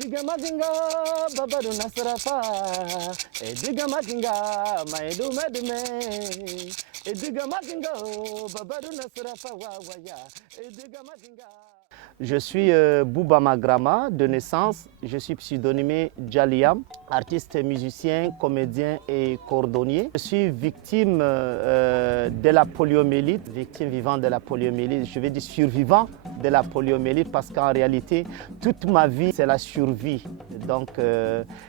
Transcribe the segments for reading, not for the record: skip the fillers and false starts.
Diga mazinga babadu nasrafa, diga mazinga maidu medme, diga mazinga babadu nasrafa wawaya, diga mazinga. Je suis Bouba Magrama de naissance, je suis pseudonymé Djaliam, artiste, musicien, comédien et cordonnier. Je suis victime de la poliomyélite, victime vivante de la poliomyélite, je vais dire survivant de la poliomyélite parce qu'en réalité, toute ma vie, c'est la survie. Donc,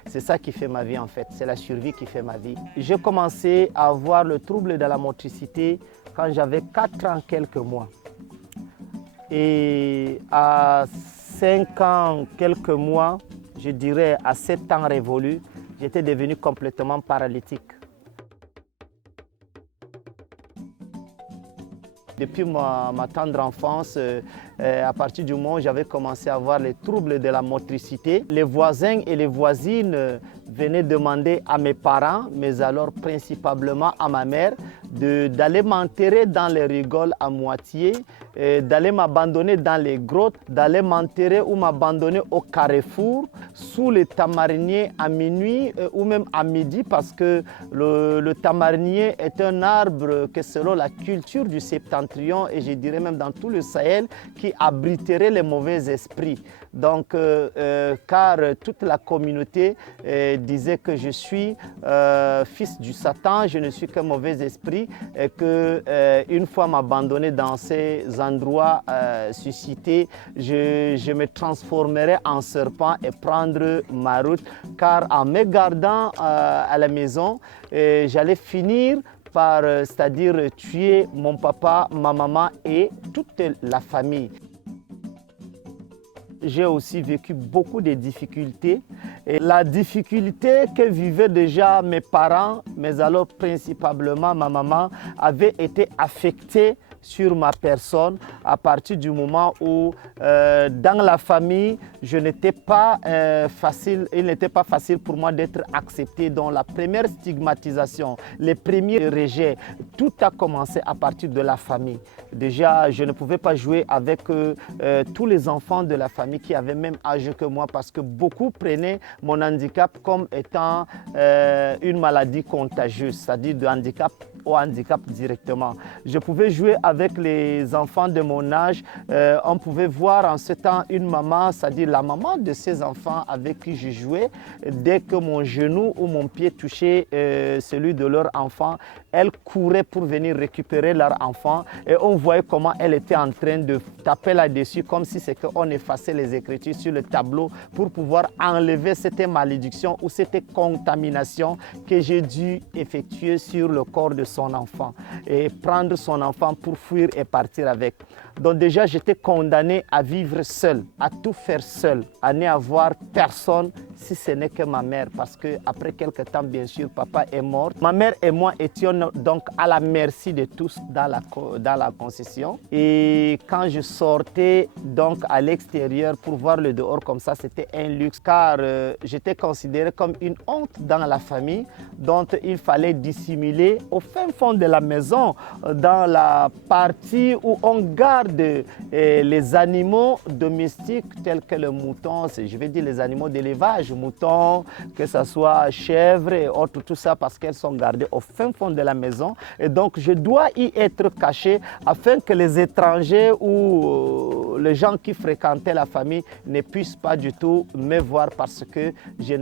c'est ça qui fait ma vie en fait, c'est la survie qui fait ma vie. J'ai commencé à avoir le trouble de la motricité quand j'avais 4 ans, quelques mois. Et à 5 ans, quelques mois, je dirais à 7 ans révolus, j'étais devenu complètement paralytique. Depuis ma tendre enfance, à partir du moment où j'avais commencé à avoir les troubles de la motricité, les voisins et les voisines venaient demander à mes parents, mais alors principalement à ma mère, d'aller m'enterrer dans les rigoles à moitié, d'aller m'abandonner dans les grottes, d'aller m'enterrer ou m'abandonner au carrefour, sous les tamariniers à minuit ou même à midi, parce que le tamarinier est un arbre que selon la culture du septentrion, et je dirais même dans tout le Sahel, qui abriterait les mauvais esprits. Donc, car toute la communauté disait que je suis fils du Satan, je ne suis qu'un mauvais esprit, et que une fois m'abandonner dans ces endroits suscités, je me transformerai en serpent et prendre ma route, car en me gardant à la maison, j'allais finir par, c'est-à-dire tuer mon papa, ma maman et toute la famille. J'ai aussi vécu beaucoup de difficultés. Et la difficulté que vivaient déjà mes parents, mais alors principalement ma maman, avait été affectée sur ma personne à partir du moment où dans la famille, il n'était pas facile pour moi d'être accepté. Donc la première stigmatisation, les premiers rejets, tout a commencé à partir de la famille. Déjà, je ne pouvais pas jouer avec tous les enfants de la famille qui avaient le même âge que moi parce que beaucoup prenaient mon handicap comme étant une maladie contagieuse, c'est-à-dire de handicap au handicap directement. Je pouvais jouer avec les enfants de mon âge. On pouvait voir en ce temps une maman, c'est-à-dire la maman de ces enfants avec qui je jouais. Dès que mon genou ou mon pied touchait celui de leur enfant, elle courait pour venir récupérer leur enfant et on voyait comment elle était en train de taper là-dessus comme si c'est qu'on effaçait les écritures sur le tableau pour pouvoir enlever cette malédiction ou cette contamination que j'ai dû effectuer sur le corps de son enfant et prendre son enfant pour fuir et partir avec. Donc déjà, j'étais condamné à vivre seul, à tout faire seul, à n'avoir personne si ce n'est que ma mère. Parce qu'après quelques temps, bien sûr, papa est mort. Ma mère et moi étions donc à la merci de tous dans la concession. Et quand je sortais donc à l'extérieur pour voir le dehors comme ça, c'était un luxe. Car j'étais considéré comme une honte dans la famille dont il fallait dissimuler au fin fond de la maison, dans la partie où on garde les animaux domestiques tels que le mouton, je vais dire les animaux d'élevage, moutons, que ce soit chèvres et autres, tout ça parce qu'elles sont gardées au fin fond de la maison. Et donc je dois y être caché afin que les étrangers ou les gens qui fréquentaient la famille ne puissent pas du tout me voir parce que ce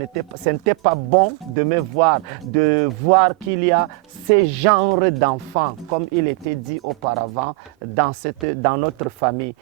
n'était pas bon de me voir, de voir qu'il y a ces genres d'enfants, comme il était dit auparavant dans notre famille.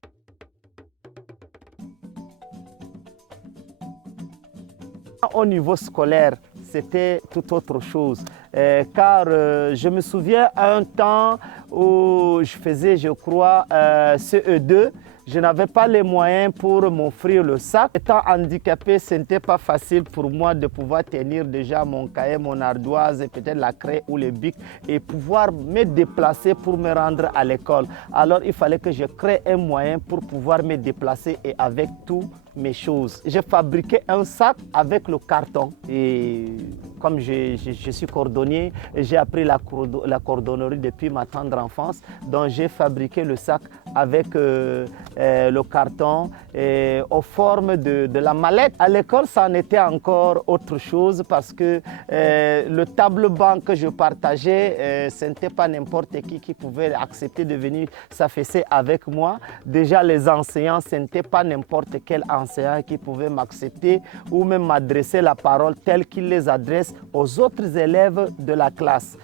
Au niveau scolaire, c'était tout autre chose, car je me souviens à un temps où je faisais, je crois, CE2, je n'avais pas les moyens pour m'offrir le sac. Étant handicapé, ce n'était pas facile pour moi de pouvoir tenir déjà mon cahier, mon ardoise, et peut-être la craie ou le bic et pouvoir me déplacer pour me rendre à l'école. Alors il fallait que je crée un moyen pour pouvoir me déplacer et avec tout mes choses. J'ai fabriqué un sac avec le carton et comme je suis cordonnier, j'ai appris la cordonnerie depuis ma tendre enfance, donc j'ai fabriqué le sac avec le carton et aux formes de la mallette. À l'école, ça en était encore autre chose parce que le table-banc que je partageais, ce n'était pas n'importe qui pouvait accepter de venir s'affaisser avec moi. Déjà, les enseignants, ce n'était pas n'importe quel enseignant qui pouvait m'accepter ou même m'adresser la parole telle qu'il les adresse aux autres élèves de la classe.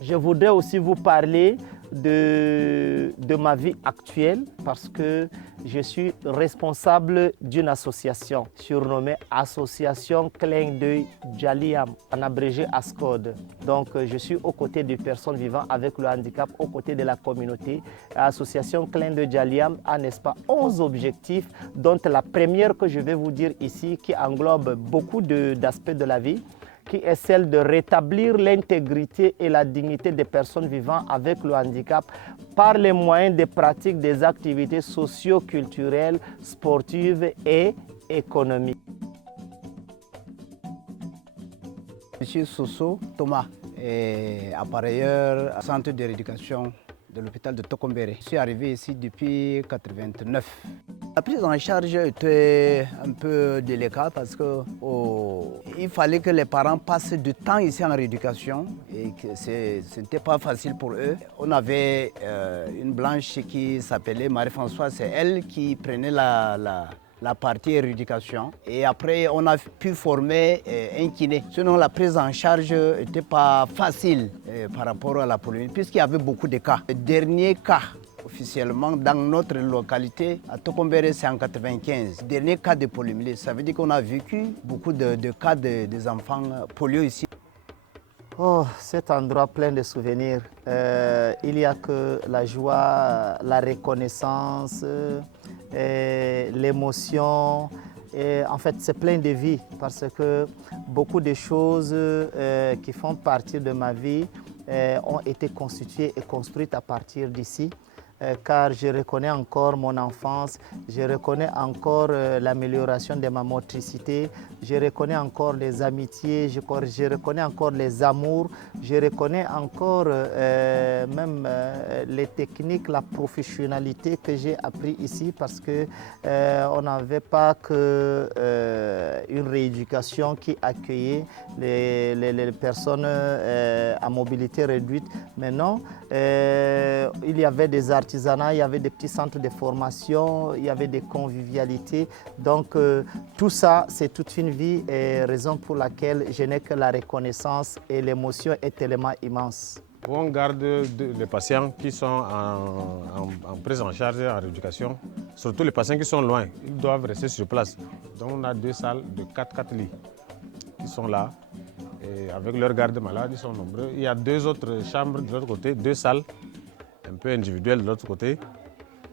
Je voudrais aussi vous parler de ma vie actuelle parce que je suis responsable d'une association surnommée Association Clin d'œil Djaliam, en abrégé ASCOD. Donc je suis aux côtés des personnes vivant avec le handicap, aux côtés de la communauté. L'association Clin d'œil Djaliam a, n'est-ce pas, 11 objectifs, dont la première que je vais vous dire ici, qui englobe beaucoup d'aspects de la vie, qui est celle de rétablir l'intégrité et la dignité des personnes vivant avec le handicap par les moyens de pratique des activités socio-culturelles, sportives et économiques. Je suis Soso Thomas, appareilleur au centre de rééducation de l'hôpital de Tokombéré. Je suis arrivé ici depuis 1989. La prise en charge était un peu délicate parce qu'il fallait que les parents passent du temps ici en rééducation et que ce n'était pas facile pour eux. On avait une blanche qui s'appelait Marie-Françoise, c'est elle qui prenait la partie rééducation et après on a pu former un kiné. Sinon la prise en charge n'était pas facile par rapport à la polymélie puisqu'il y avait beaucoup de cas. Le dernier cas officiellement dans notre localité à Tokombéré, c'est en 1995. Dernier cas de polymélie, ça veut dire qu'on a vécu beaucoup de cas des enfants polio ici. Oh, cet endroit plein de souvenirs. Il n'y a que la joie, la reconnaissance, l'émotion. En fait, c'est plein de vie parce que beaucoup de choses qui font partie de ma vie ont été constituées et construites à partir d'ici. Car je reconnais encore mon enfance, je reconnais encore l'amélioration de ma motricité, je reconnais encore les amitiés, je reconnais encore les amours, je reconnais encore même les techniques, la professionnalité que j'ai appris ici parce que on n'avait pas que une rééducation qui accueillait les personnes à mobilité réduite, mais non, il y avait des artisanats, il y avait des petits centres de formation, il y avait des convivialités. Donc tout ça, c'est toute une vie et raison pour laquelle je n'ai que la reconnaissance et l'émotion est tellement immense. On garde les patients qui sont en prise en charge en rééducation, surtout les patients qui sont loin, ils doivent rester sur place. Donc on a 2 salles de 4 lits qui sont là. Et avec leur garde malade, ils sont nombreux. Il y a 2 autres chambres de l'autre côté, 2 salles un peu individuelles de l'autre côté.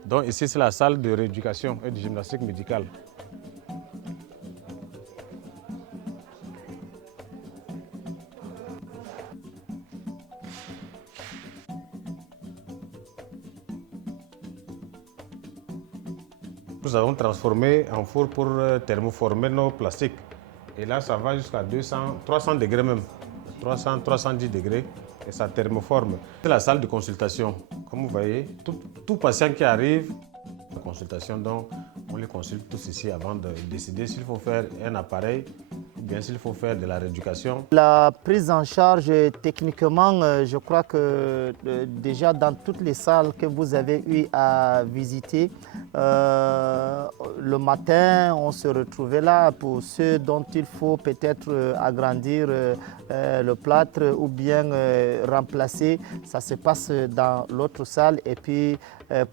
Donc ici, c'est la salle de rééducation et de gymnastique médicale. Nous avons transformé en four pour thermoformer nos plastiques. Et là, ça va jusqu'à 300 degrés même, 310 degrés, et ça thermoforme. C'est la salle de consultation. Comme vous voyez, tout patient qui arrive à la consultation, donc on les consulte tous ici avant de décider s'il faut faire un appareil ou bien s'il faut faire de la rééducation. La prise en charge, techniquement, je crois que déjà dans toutes les salles que vous avez eu à visiter, le matin, on se retrouvait là pour ceux dont il faut peut-être agrandir le plâtre ou bien remplacer. Ça se passe dans l'autre salle et puis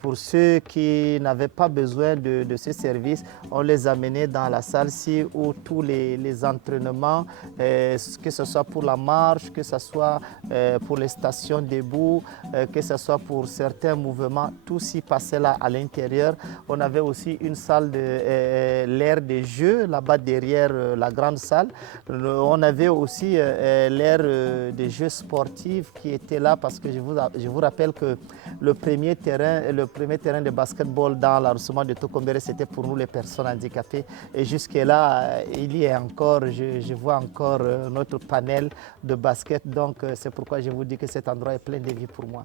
pour ceux qui n'avaient pas besoin de ce service, on les amenait dans la salle-ci où tous les entraînements, que ce soit pour la marche, que ce soit pour les stations debout, que ce soit pour certains mouvements, tout s'y passait là à l'intérieur. On avait aussi une salle de l'aire des jeux là-bas derrière la grande salle. On avait aussi l'aire des jeux sportifs qui était là parce que je vous rappelle que le premier terrain de basketball dans l'arrondissement de Tokombéré, c'était pour nous les personnes handicapées. Et jusque-là, il y a encore, je vois encore notre panel de basket. Donc c'est pourquoi je vous dis que cet endroit est plein de vie pour moi.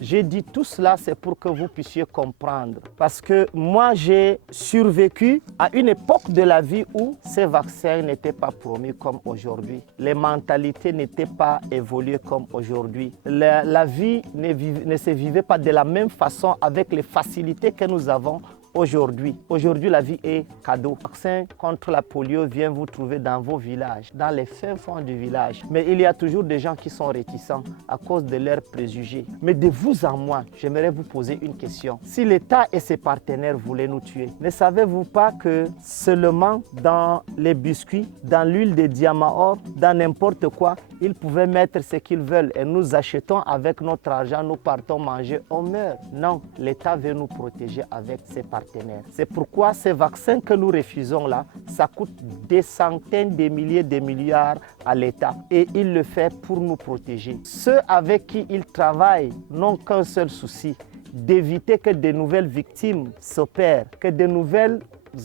J'ai dit tout cela, c'est pour que vous puissiez comprendre. Parce que moi, j'ai survécu à une époque de la vie où ces vaccins n'étaient pas promis comme aujourd'hui. Les mentalités n'étaient pas évoluées comme aujourd'hui. La vie ne se vivait pas de la même façon avec les facilités que nous avons aujourd'hui. Aujourd'hui, la vie est cadeau. Le vaccin contre la polio vient vous trouver dans vos villages, dans les fins fonds du village. Mais il y a toujours des gens qui sont réticents à cause de leurs préjugés. Mais de vous à moi, j'aimerais vous poser une question. Si l'État et ses partenaires voulaient nous tuer, ne savez-vous pas que seulement dans les biscuits, dans l'huile de diamant, dans n'importe quoi, ils pouvaient mettre ce qu'ils veulent et nous achetons avec notre argent, nous partons manger, on meurt. Non, l'État veut nous protéger avec ses partenaires. C'est pourquoi ces vaccins que nous refusons là, ça coûte des centaines de milliers de milliards à l'État et il le fait pour nous protéger. Ceux avec qui il travaille n'ont qu'un seul souci, d'éviter que de nouvelles victimes s'opèrent, que de nouvelles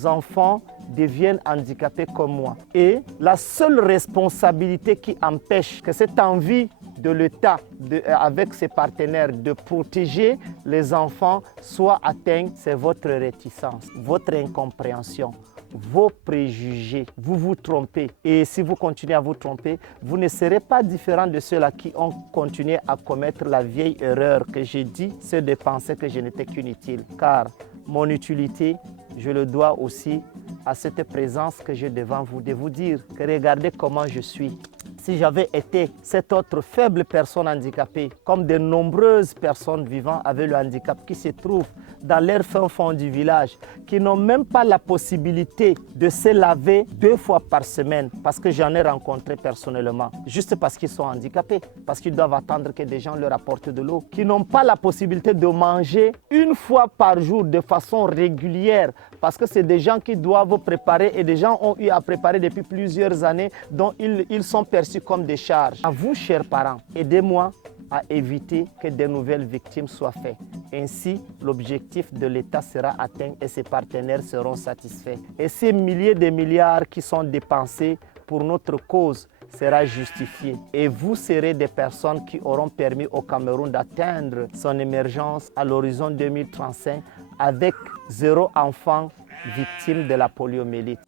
enfants deviennent handicapés comme moi. Et la seule responsabilité qui empêche que cette envie de l'État, avec ses partenaires, de protéger les enfants soit atteinte, c'est votre réticence, votre incompréhension, vos préjugés. Vous vous trompez. Et si vous continuez à vous tromper, vous ne serez pas différent de ceux-là qui ont continué à commettre la vieille erreur que j'ai dit, c'est de penser que je n'étais qu'inutile. Car mon utilité, je le dois aussi à cette présence que j'ai devant vous, de vous dire que regardez comment je suis. Si j'avais été cette autre faible personne handicapée, comme de nombreuses personnes vivant avec le handicap qui se trouvent dans leur fin fond du village, qui n'ont même pas la possibilité de se laver 2 fois par semaine, parce que j'en ai rencontré personnellement, juste parce qu'ils sont handicapés, parce qu'ils doivent attendre que des gens leur apportent de l'eau, qui n'ont pas la possibilité de manger 1 fois par jour de façon régulière, parce que c'est des gens qui doivent préparer et des gens ont eu à préparer depuis plusieurs années dont ils sont perçus comme des charges. À vous, chers parents, aidez-moi à éviter que de nouvelles victimes soient faites. Ainsi, l'objectif de l'État sera atteint et ses partenaires seront satisfaits. Et ces milliers de milliards qui sont dépensés pour notre cause sera justifié. Et vous serez des personnes qui auront permis au Cameroun d'atteindre son émergence à l'horizon 2035 avec 0 enfant victime de la poliomyélite.